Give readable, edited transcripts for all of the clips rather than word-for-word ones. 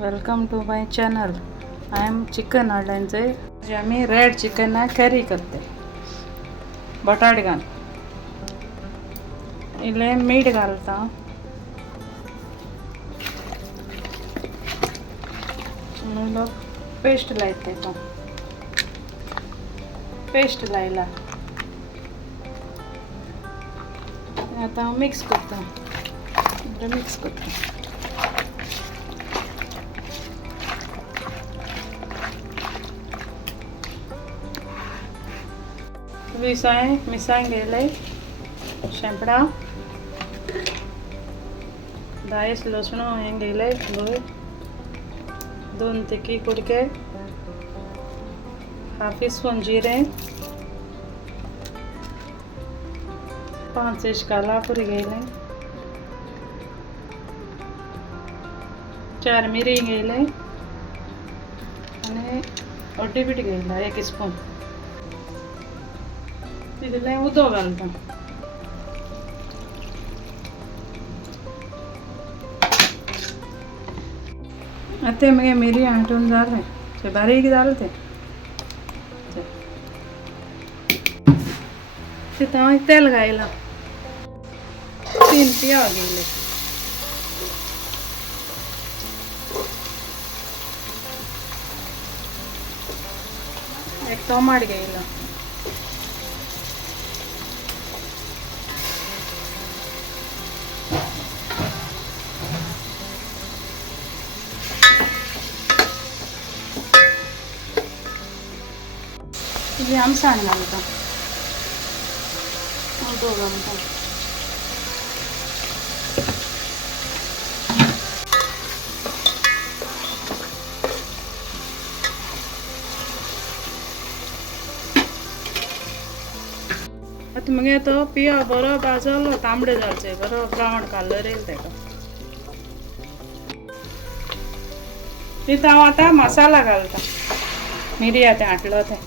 Welcome to my channel. I am chicken हाडल्याचे. जे आम्ही रेड चिकन करी करते. बटाट घाल, इल्ले मीठ घालता, पेस्ट लायते. पेस्ट लायला आता मिक्स करता. मिसळून गेले. शेंपडा 10 लसूण हे गेले. 2 तिखी कुडके, हाफ टीस्पून जिरे, 5 कालापुरी गेले, 4 मिरी गेले आणि ओटीपीठ गेला 1 स्पून. तिथे उदक घालता. आता मग मिरी हाटून झाले. ते बारीक झालं. तिथं तेल घायला 3 पिया गेले. एक टोमाट घ्यायला. आमसाण घालता. घालता आता मग तो पिया बरो भाजलो. तांबडे जायचे बरो ब्राऊन कलर येईल त्याका. तिथं आता मसाला घालता. मिरी आता हाटलो ते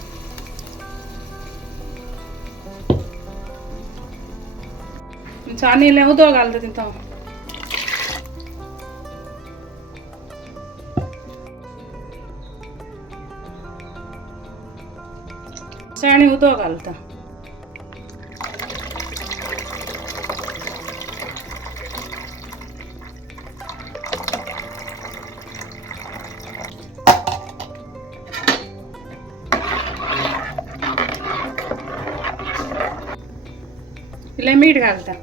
चानीले उदक घालता. तिथं चाणी उदक घालता. इल्ले मीठ घालता.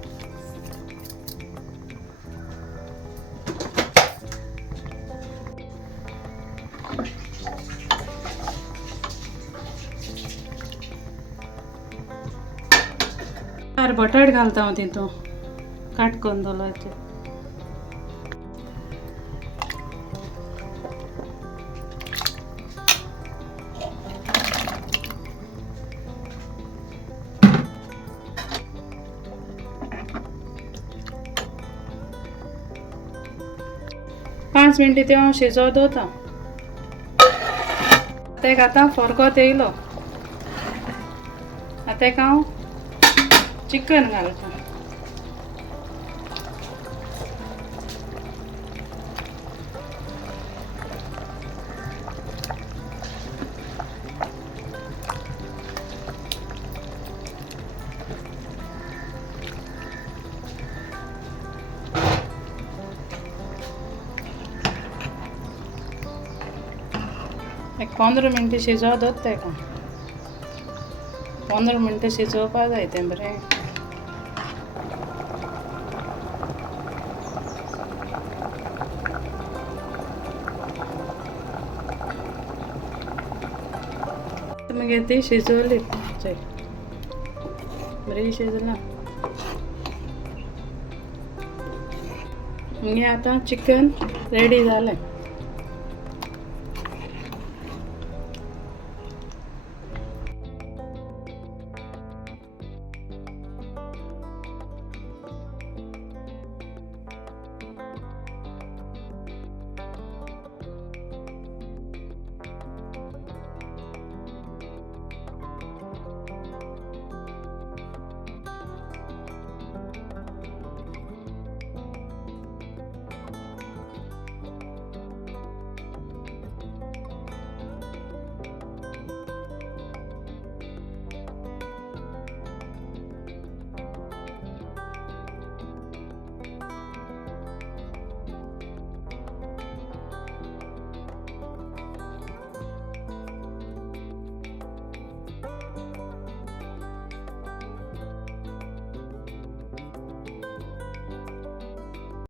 बटाट घालता हांव तितून काट करून दवरलाचे. पांच मिनटी ते हांव शिजोवं दवरता. तेका आतां फरकोत येयलो. आतां हांव चिकन घालता. एक 15 मिनटी शिजोवं दवरता. तेका 15 मिनटी शिजोवपा जाय तें बरें. मागीर ती शिजोवली. बरी शिजला. मागीर आतां चिकन रेडी जालें.